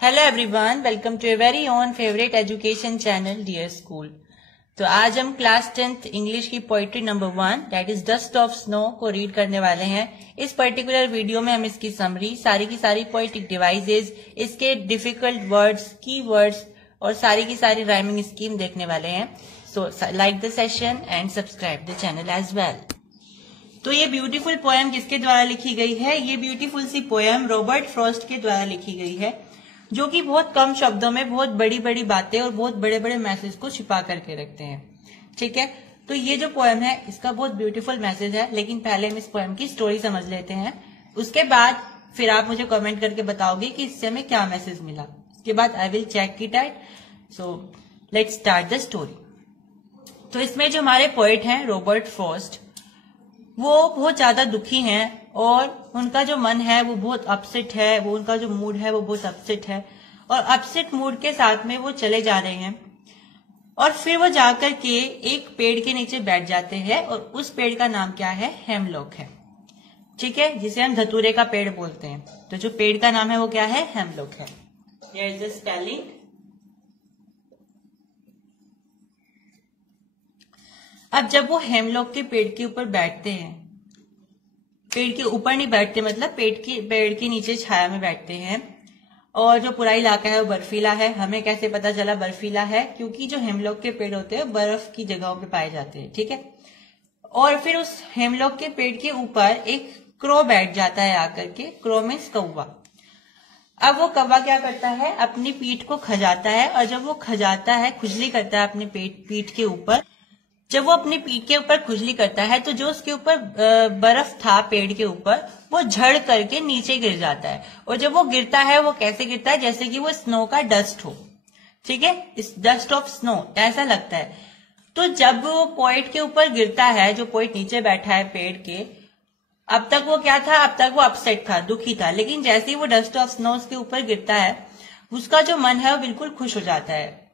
Hello everyone, welcome to a very own favourite education channel dear school. तो आज हम class 10th English की poetry number 1 that is dust of snow को read करने वाले हैं। इस पर्टिकुलर वीडियो में हम इसकी समरी, सारी की सारी पोइट्रिक डिवाइसेस, इसके डिफिकल्ट वर्ड्स, की वर्ड्स और सारी की सारी राइमिंग स्कीम देखने वाले हैं। So like the session and subscribe the channel as well. तो ये ब्यूटीफुल पोएम किसके द्वारा लिखी गई है? ये ब्यूटीफुल सी पोएम रॉबर्ट फ्रॉस्ट के द्वारा लिखी गई है, जो कि बहुत कम शब्दों में बहुत बड़ी बड़ी बातें और बहुत बड़े बड़े मैसेज को छिपा करके रखते हैं। ठीक है, तो ये जो पोएम है इसका बहुत ब्यूटीफुल मैसेज है, लेकिन पहले हम इस पोएम की स्टोरी समझ लेते हैं। उसके बाद फिर आप मुझे कमेंट करके बताओगे कि इससे हमें क्या मैसेज मिला। उसके बाद I will check it out. So let's start the story. तो इसमें जो हमारे पोएट हैं रॉबर्ट फ्रॉस्ट, वो बहुत ज्यादा दुखी हैं और उनका जो मन है वो बहुत अपसेट है, वो उनका जो मूड है वो बहुत अपसेट है और अपसेट मूड के साथ में वो चले जा रहे हैं और फिर वो जाकर के एक पेड़ के नीचे बैठ जाते हैं और उस पेड़ का नाम क्या है? हेमलॉक है। ठीक है, जिसे हम धतूरे का पेड़ बोलते हैं। तो जो पेड़ का नाम है वो क्या है? हेमलॉक है। Here is the spelling. अब जब वो हेमलॉक के पेड़ के ऊपर बैठते हैं, पेड़ के ऊपर नहीं बैठते, मतलब पेड़ के नीचे छाया में बैठते हैं, और जो पूरा इलाका है वो बर्फीला है। हमें कैसे पता चला बर्फीला है? क्योंकि जो हेमलॉक के पेड़ होते हैं बर्फ की जगहों पे पाए जाते हैं। ठीक है, और फिर उस हेमलॉक के पेड़ के ऊपर एक क्रो बैठ जाता है आकर के। क्रो मीन्स कौवा। अब वो कौवा क्या करता है? अपनी पीठ को खजाता है, और जब वो खजाता है, खुजली करता है अपने पीठ के ऊपर। जब वो अपनी पीठ के ऊपर खुजली करता है तो जो उसके ऊपर बर्फ था पेड़ के ऊपर, वो झड़ करके नीचे गिर जाता है। और जब वो गिरता है वो कैसे गिरता है? जैसे कि वो स्नो का डस्ट हो। ठीक है, इस डस्ट ऑफ स्नो ऐसा लगता है। तो जब वो पोएट के ऊपर गिरता है, जो पोएट नीचे बैठा है पेड़ के, अब तक वो क्या था? अब तक वो अपसेट था, दुखी था। लेकिन जैसे ही वो डस्ट ऑफ स्नो उसके ऊपर गिरता है, उसका जो मन है वो बिल्कुल खुश हो जाता है।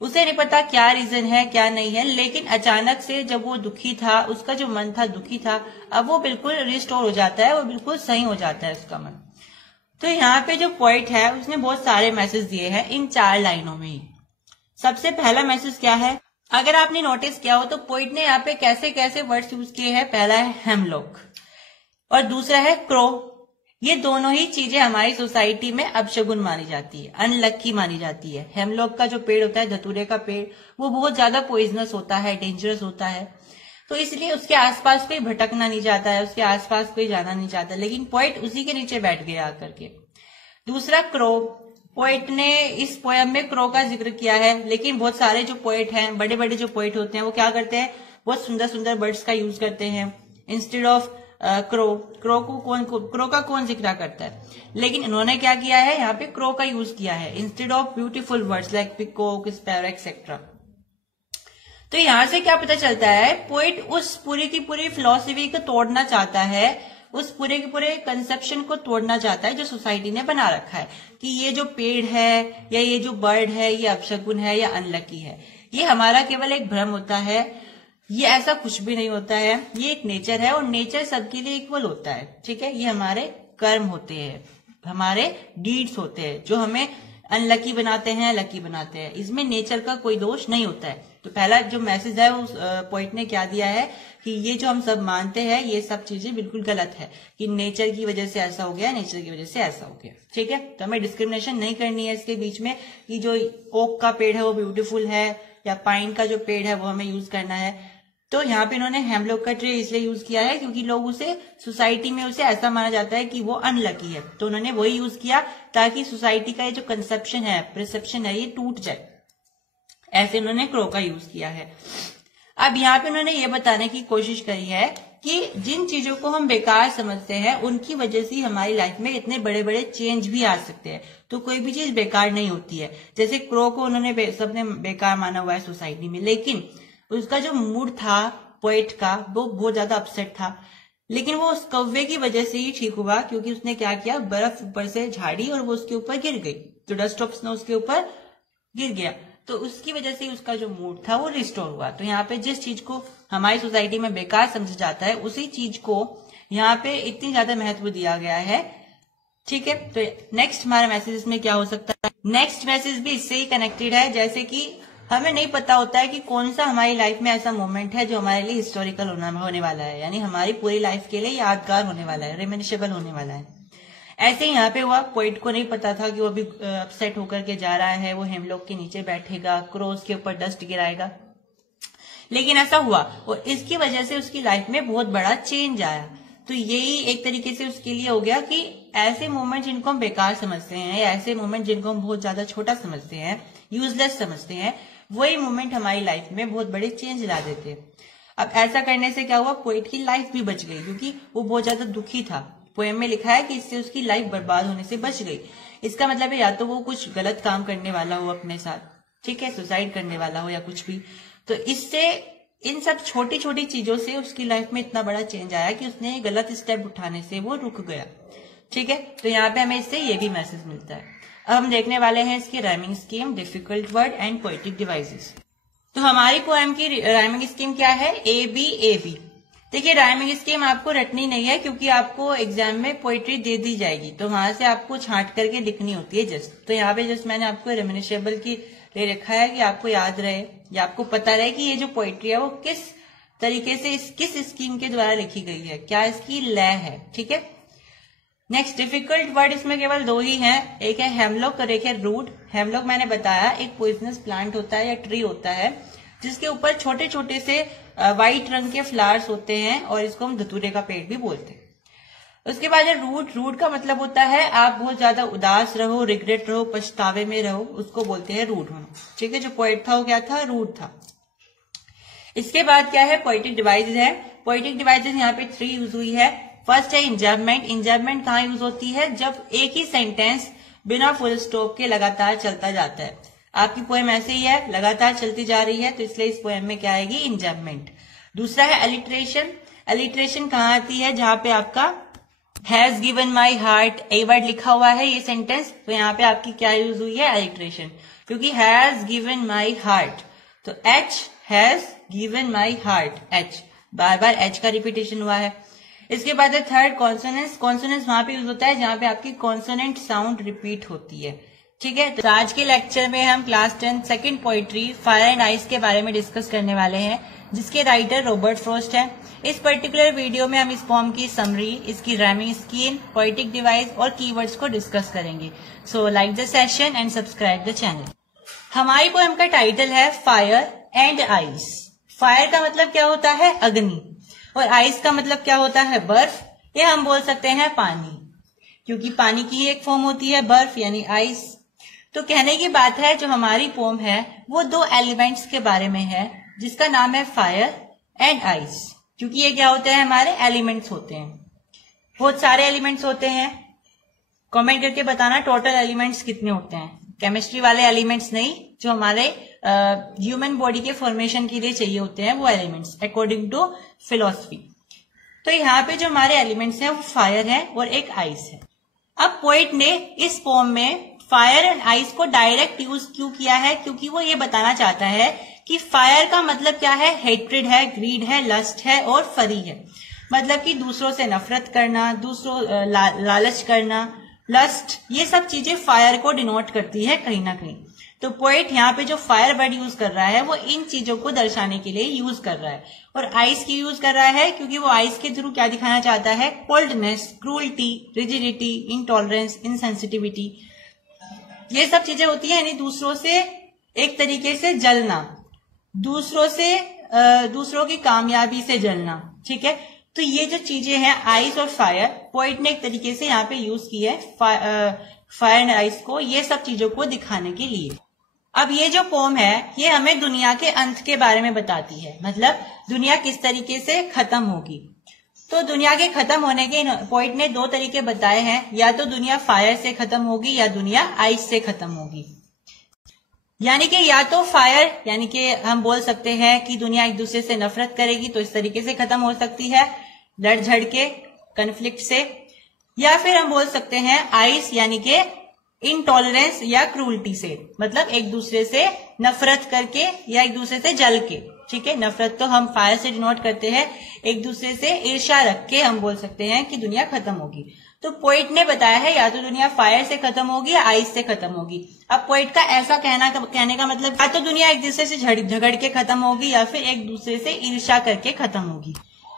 उसे नहीं पता क्या रीजन है क्या नहीं है, लेकिन अचानक से जब वो दुखी था, उसका जो मन था दुखी था, अब वो बिल्कुल रिस्टोर हो जाता है, वो बिल्कुल सही हो जाता है उसका मन। तो यहाँ पे जो पोएट है उसने बहुत सारे मैसेज दिए हैं इन 4 लाइनों में ही। सबसे पहला मैसेज क्या है? अगर आपने नोटिस किया हो तो पोएट ने यहाँ पे कैसे कैसे वर्ड्स यूज किए हैं। पहला है हेमलॉक और दूसरा है क्रो। ये दोनों ही चीजें हमारी सोसाइटी में अपशगुन मानी जाती है, अनलक्की मानी जाती है। हेमलॉक का जो पेड़ होता है, धतूरे का पेड़, वो बहुत ज्यादा पॉइजनस होता है, डेंजरस होता है, तो इसलिए उसके आसपास कोई भटकना नहीं चाहता है, उसके आसपास कोई जाना नहीं चाहता। लेकिन पोएट उसी के नीचे बैठ गया आकर के। दूसरा क्रो। पोएट ने इस पोएम में क्रो का जिक्र किया है, लेकिन बहुत सारे जो पोएट हैं, बड़े बड़े जो पोएट होते हैं, वो क्या करते हैं? बहुत सुंदर सुंदर बर्ड्स का यूज करते हैं इंस्टेड ऑफ क्रो। क्रो का कौन जिक्र करता है? लेकिन इन्होंने क्या किया है? यहाँ पे क्रो का यूज किया है instead of beautiful words like peacock, sparrow etcetera. तो यहाँ से क्या पता चलता है? पोएट उस पूरी की पूरी फिलॉसफी को तोड़ना चाहता है, उस पूरे के पूरे कंसेप्शन को तोड़ना चाहता है जो सोसाइटी ने बना रखा है कि ये जो पेड़ है या ये जो बर्ड है ये अपशगुन है या अनलकी है। ये हमारा केवल एक भ्रम होता है, ये ऐसा कुछ भी नहीं होता है। ये एक नेचर है और नेचर सबके लिए इक्वल होता है। ठीक है, ये हमारे कर्म होते हैं, हमारे डीड्स होते हैं जो हमें अनलकी बनाते हैं, लकी बनाते हैं। इसमें नेचर का कोई दोष नहीं होता है। तो पहला जो मैसेज है उस पोएट ने क्या दिया है कि ये जो हम सब मानते हैं ये सब चीजें बिल्कुल गलत है, कि नेचर की वजह से ऐसा हो गया, नेचर की वजह से ऐसा हो गया। ठीक है, तो हमें डिस्क्रिमिनेशन नहीं करनी है इसके बीच में कि जो ओक का पेड़ है वो ब्यूटीफुल है या पाइन का जो पेड़ है वो हमें यूज करना है। तो यहाँ पे इन्होंने हेमलॉक का ट्री इसलिए यूज किया है क्योंकि लोग उसे सोसाइटी में उसे ऐसा माना जाता है कि वो अनलकी है, तो उन्होंने वही यूज किया ताकि सोसाइटी का ये जो कंसेप्शन है, परसेप्शन है, ये टूट जाए। ऐसे उन्होंने क्रो का यूज किया है। अब यहाँ पे उन्होंने ये बताने की कोशिश करी है कि जिन चीजों को हम बेकार समझते हैं उनकी वजह से हमारी लाइफ में इतने बड़े बड़े चेंज भी आ सकते हैं। तो कोई भी चीज बेकार नहीं होती है। जैसे क्रो को उन्होंने सबने बेकार माना हुआ है सोसाइटी में, लेकिन उसका जो मूड था पोएट का वो बहुत ज्यादा अपसेट था, लेकिन वो उस कौवे की वजह से ही ठीक हुआ क्योंकि उसने क्या किया? बर्फ ऊपर से झाड़ी और वो उसके ऊपर गिर गई, तो डस्ट ऑफ स्नो उसके ऊपर गिर गया, तो उसकी वजह से उसका जो मूड था वो रिस्टोर हुआ। तो यहाँ पे जिस चीज को हमारी सोसाइटी में बेकार समझा जाता है उसी चीज को यहाँ पे इतनी ज्यादा महत्व दिया गया है ठीक है। तो नेक्स्ट हमारा मैसेज इसमें क्या हो सकता है? नेक्स्ट मैसेज भी इससे ही कनेक्टेड है, जैसे कि हमें नहीं पता होता है कि कौन सा हमारी लाइफ में ऐसा मोमेंट है जो हमारे लिए हिस्टोरिकल होने वाला है, यानी हमारी पूरी लाइफ के लिए यादगार होने वाला है, रेमिनिशेबल होने वाला है। ऐसे ही यहाँ पे हुआ, पोइट को नहीं पता था कि वो अभी अपसेट होकर के जा रहा है, वो हेमलॉक के नीचे बैठेगा, क्रोस के ऊपर डस्ट गिराएगा, लेकिन ऐसा हुआ और इसकी वजह से उसकी लाइफ में बहुत बड़ा चेंज आया। तो यही एक तरीके से उसके लिए हो गया कि ऐसे मोमेंट जिनको हम बेकार समझते हैं या ऐसे मोमेंट जिनको हम बहुत ज्यादा छोटा समझते हैं, यूजलेस समझते हैं, वही मोमेंट हमारी लाइफ में बहुत बड़े चेंज ला देते हैं। अब ऐसा करने से क्या हुआ, पोइट की लाइफ भी बच गई, क्योंकि वो बहुत ज्यादा दुखी था। पोएम में लिखा है कि इससे उसकी लाइफ बर्बाद होने से बच गई। इसका मतलब है या तो वो कुछ गलत काम करने वाला हो अपने साथ, ठीक है, सुसाइड करने वाला हो या कुछ भी, तो इससे इन सब छोटी छोटी चीजों से उसकी लाइफ में इतना बड़ा चेंज आया कि उसने गलत स्टेप उठाने से वो रुक गया। ठीक है, तो यहाँ पे हमें इससे ये भी मैसेज मिलता है। अब हम देखने वाले हैं इसकी rhyming scheme, difficult word and poetic devices. तो हमारी पोएम की राइमिंग स्कीम क्या है? A B A B. देखिए, राइमिंग स्कीम आपको रटनी नहीं है, क्योंकि आपको एग्जाम में पोइट्री दे दी जाएगी, तो वहां से आपको छांट करके लिखनी होती है जस्ट। तो यहाँ पे जस्ट मैंने आपको रेमिनिशेबल की ले रखा है कि आपको याद रहे या आपको पता रहे कि ये जो पोइट्री है वो किस तरीके से किस स्कीम के द्वारा लिखी गई है, क्या इसकी लय है। ठीक है, नेक्स्ट डिफिकल्ट वर्ड इसमें केवल दो ही हैं, एक है हेमलॉक और एक है रूट। हेमलॉक मैंने बताया एक पॉइजनस प्लांट होता है या ट्री होता है जिसके ऊपर छोटे छोटे से व्हाइट रंग के फ्लावर्स होते हैं और इसको हम धतूरे का पेड़ भी बोलते हैं। उसके बाद है रूट। रूट का मतलब होता है आप बहुत ज्यादा उदास रहो, रिग्रेट रहो, पछतावे में रहो, उसको बोलते हैं रूट होना। ठीक है, जो पोएट था वो क्या था? रूट था। इसके बाद क्या है? पोएटिक डिवाइसेस है। पोएटिक डिवाइसेस यहाँ पे 3 यूज हुई है। फर्स्ट है इंजर्बमेंट। इंजर्बमेंट कहाँ यूज होती है? जब एक ही सेंटेंस बिना फुल स्टॉप के लगातार चलता जाता है। आपकी पोएम ऐसे ही है, लगातार चलती जा रही है, तो इसलिए इस पोएम में क्या आएगी? इंजर्बमेंट। दूसरा है एलिट्रेशन। एलिट्रेशन कहाँ आती है? जहां पे आपका has given my heart a word लिखा हुआ है ये सेंटेंस, तो यहाँ पे आपकी क्या यूज हुई है? एलिट्रेशन, क्योंकि हैज गिवन माई हार्ट, तो H has given my heart, H bar bar H का रिपीटेशन हुआ है। इसके बाद है थर्ड कॉन्सोनेंस। कॉन्सोनेंस वहां पे यूज होता है जहां पे आपकी कॉन्सोनेंट साउंड रिपीट होती है। ठीक है, तो आज के लेक्चर में हम class 10 second poetry fire and ice के बारे में डिस्कस करने वाले हैं, जिसके राइटर रॉबर्ट फ्रॉस्ट है। इस पर्टिकुलर वीडियो में हम इस पोएम की समरी, इसकी राइमिंग स्कीम, पोएटिक डिवाइस और कीवर्ड्स को डिस्कस करेंगे। सो like the session and subscribe the channel. हमारी पोएम का टाइटल है फायर एंड आइस। फायर का मतलब क्या होता है? अग्नि, और आइस का मतलब क्या होता है? बर्फ, या हम बोल सकते हैं पानी, क्योंकि पानी की एक फॉर्म होती है बर्फ यानी आइस। तो कहने की बात है जो हमारी पोएम है वो 2 एलिमेंट्स के बारे में है, जिसका नाम है फायर एंड आइस, क्योंकि ये क्या होते हैं? हमारे एलिमेंट्स होते हैं। बहुत सारे एलिमेंट्स होते हैं। कमेंट करके बताना टोटल एलिमेंट्स कितने होते हैं। केमिस्ट्री वाले एलिमेंट्स नहीं, जो हमारे ह्यूमन बॉडी के फॉर्मेशन के लिए चाहिए होते हैं वो एलिमेंट्स, अकॉर्डिंग टू फिलोसफी। तो यहाँ पे जो हमारे एलिमेंट्स हैं वो फायर है और एक आइस है। अब पोएट ने इस पोएम में फायर एंड आइस को डायरेक्ट यूज क्यों किया है? क्योंकि वो ये बताना चाहता है कि फायर का मतलब क्या है? हेट्रेड है, ग्रीड है, लस्ट है और फरी है। मतलब कि दूसरों से नफरत करना, दूसरों लालच करना, लस्ट, ये सब चीजें फायर को डिनोट करती है कहीं ना कहीं। तो पोएट यहाँ पे जो फायर वर्ड यूज कर रहा है वो इन चीजों को दर्शाने के लिए यूज कर रहा है। और आइस की यूज कर रहा है क्योंकि वो आइस के थ्रू क्या दिखाना चाहता है? Coldness, cruelty, rigidity, intolerance, insensitivity, ये सब चीजें होती है, यानी दूसरों से एक तरीके से जलना, दूसरों की कामयाबी से जलना। ठीक है, तो ये जो चीजें हैं आइस और फायर, पोएट ने एक तरीके से यहाँ पे यूज की है फायर एंड आइस को, ये सब चीजों को दिखाने के लिए। अब ये जो पोएम है ये हमें दुनिया के अंत के बारे में बताती है, मतलब दुनिया किस तरीके से खत्म होगी। तो दुनिया के खत्म होने के पोएट ने 2 तरीके बताए हैं, या तो दुनिया फायर से खत्म होगी या दुनिया आइस से खत्म होगी। यानी कि या तो फायर, यानी कि हम बोल सकते हैं कि दुनिया एक दूसरे से नफरत करेगी, तो इस तरीके से खत्म हो सकती है, लड़ झड़ के, कन्फ्लिक्ट से। या फिर हम बोल सकते हैं आइस, यानी कि इनटॉलरेंस या क्रूअल्टी से, मतलब एक दूसरे से नफरत करके या एक दूसरे से जल के। ठीक है, नफरत तो हम फायर से डिनोट करते हैं, एक दूसरे से ईर्ष्या रख के हम बोल सकते हैं कि दुनिया खत्म होगी। तो पोइट ने बताया है या तो दुनिया फायर से खत्म होगी या आइस से खत्म होगी। अब पोइट का ऐसा कहने का मतलब या तो दुनिया एक दूसरे से झगड़ के खत्म होगी या फिर एक दूसरे से ईर्ष्या करके खत्म होगी।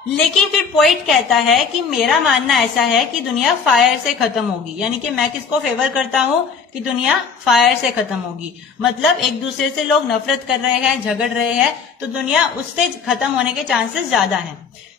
लेकिन फिर पोइट कहता है कि मेरा मानना ऐसा है कि दुनिया फायर से खत्म होगी, यानी कि मैं किसको फेवर करता हूं कि दुनिया फायर से खत्म होगी। मतलब एक दूसरे से लोग नफरत कर रहे हैं, झगड़ रहे हैं, तो दुनिया उससे खत्म होने के चांसेस ज्यादा हैं।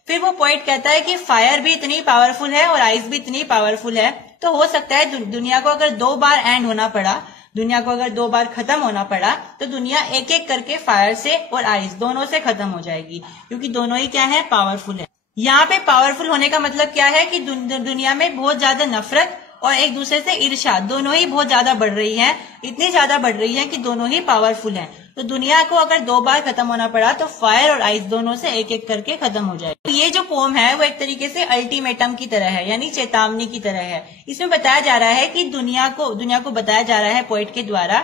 फिर वो पोइट कहता है कि फायर भी इतनी पावरफुल है और आइस भी इतनी पावरफुल है, तो हो सकता है दुनिया को अगर 2 बार एंड होना पड़ा, दुनिया को अगर 2 बार खत्म होना पड़ा, तो दुनिया एक एक करके फायर से और आइस दोनों से खत्म हो जाएगी, क्योंकि दोनों ही क्या है, पावरफुल है। यहाँ पे पावरफुल होने का मतलब क्या है कि दुनिया में बहुत ज्यादा नफरत और एक दूसरे से ईर्ष्या दोनों ही बहुत ज्यादा बढ़ रही है, इतनी ज्यादा बढ़ रही है कि दोनों ही पावरफुल हैं। तो दुनिया को अगर 2 बार खत्म होना पड़ा तो फायर और आइस दोनों से एक एक करके खत्म हो जाए। तो ये जो पोम है वो एक तरीके से अल्टीमेटम की तरह है, यानी चेतावनी की तरह है। इसमें बताया जा रहा है कि दुनिया को बताया जा रहा है पोइट के द्वारा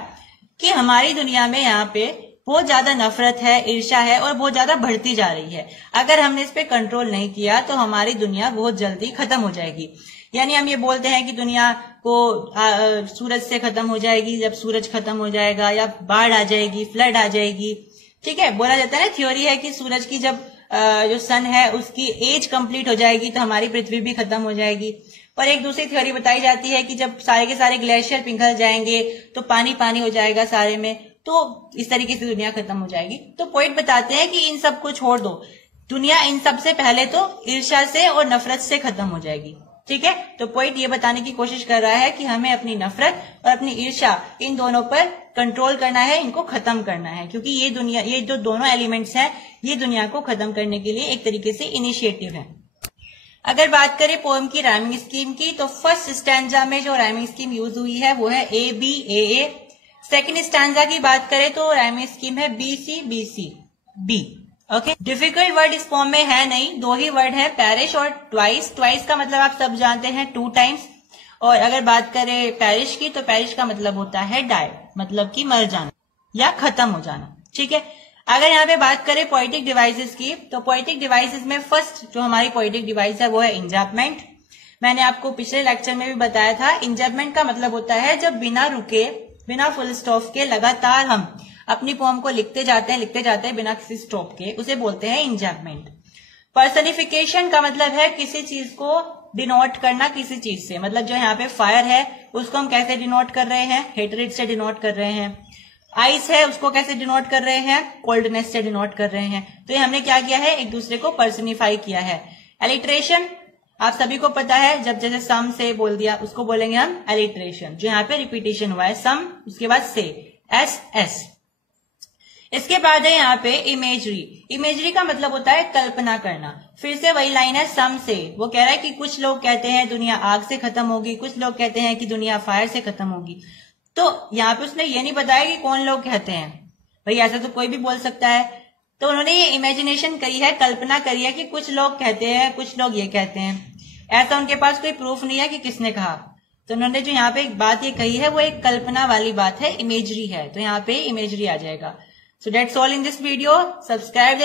कि हमारी दुनिया में यहाँ पे बहुत ज्यादा नफरत है, ईर्ष्या है और बहुत ज्यादा बढ़ती जा रही है। अगर हमने इस पे कंट्रोल नहीं किया तो हमारी दुनिया बहुत जल्दी खत्म हो जाएगी। यानी हम ये बोलते हैं कि दुनिया को सूरज से खत्म हो जाएगी जब सूरज खत्म हो जाएगा, या बाढ़ आ जाएगी, फ्लड आ जाएगी। ठीक है, बोला जाता है ना, थ्योरी है कि सूरज की जब जो सन है उसकी एज कंप्लीट हो जाएगी तो हमारी पृथ्वी भी खत्म हो जाएगी। और एक दूसरी थ्योरी बताई जाती है कि जब सारे के सारे ग्लेशियर पिघल जाएंगे तो पानी पानी हो जाएगा सारे में, तो इस तरीके से दुनिया खत्म हो जाएगी। तो पोइट बताते हैं कि इन सब को छोड़ दो, दुनिया इन सबसे पहले तो ईर्ष्या से और नफरत से खत्म हो जाएगी। ठीक है, तो पोइट ये बताने की कोशिश कर रहा है कि हमें अपनी नफरत और अपनी ईर्ष्या इन दोनों पर कंट्रोल करना है, इनको खत्म करना है, क्योंकि ये जो दोनों एलिमेंट्स हैं ये दुनिया को खत्म करने के लिए एक तरीके से इनिशिएटिव है। अगर बात करें पोएम की राइमिंग स्कीम की, तो फर्स्ट स्टैंजा में जो राइमिंग स्कीम यूज हुई है वो है ABAA। सेकेंड स्टैंजा की बात करें तो राइमिंग स्कीम है BCBCB। ओके, डिफिकल्ट वर्ड इस फॉर्म में है नहीं, 2 ही वर्ड है, पैरिश और ट्वाइस। ट्वाइस का मतलब आप सब जानते हैं 2 टाइम्स। और अगर बात करें पैरिश की, तो पैरिश का मतलब होता है डाई, मतलब कि मर जाना या खत्म हो जाना। ठीक है, अगर यहाँ पे बात करें पोएटिक डिवाइसेस की, तो पोएटिक डिवाइसेस में फर्स्ट जो हमारी पोएटिक डिवाइस है वो है इंजैपमेंट। मैंने आपको पिछले लेक्चर में भी बताया था, इंजैपमेंट का मतलब होता है जब बिना रुके, बिना फुल स्टॉप के लगातार हम अपनी पोएम को लिखते जाते हैं बिना किसी स्टॉप के, उसे बोलते हैं इंजैपमेंट। पर्सनिफिकेशन का मतलब है किसी चीज को डिनोट करना किसी चीज से, मतलब जो यहाँ पे फायर है उसको हम कैसे डिनोट कर रहे हैं, हेटरेड से डिनोट कर रहे हैं। आइस है उसको कैसे डिनोट कर रहे हैं, कोल्डनेस से डिनोट कर रहे हैं। तो ये हमने क्या किया है, एक दूसरे को पर्सनिफाई किया है। एलिट्रेशन आप सभी को पता है, जब जैसे सम से बोल दिया उसको बोलेंगे हम एलिट्रेशन। जो यहाँ पे रिपीटेशन हुआ है, सम उसके बाद से, SS। इसके बाद है यहाँ पे इमेजरी। इमेजरी का मतलब होता है कल्पना करना। फिर से वही लाइन है सम से, वो कह रहा है कि कुछ लोग कहते हैं दुनिया आग से खत्म होगी, कुछ लोग कहते हैं कि दुनिया फायर से खत्म होगी। तो यहाँ पे उसने ये नहीं बताया कि कौन लोग कहते हैं, भाई ऐसा तो कोई भी बोल सकता है। तो उन्होंने ये इमेजिनेशन करी है, कल्पना करी है कि कुछ लोग कहते हैं, कुछ लोग ये कहते हैं। ऐसा उनके पास कोई प्रूफ नहीं है कि किसने कहा। तो उन्होंने जो यहाँ पे एक बात ये कही है वो एक कल्पना वाली बात है, इमेजरी है। तो यहाँ पे इमेजरी आ जाएगा। So that's all in this video. Subscribe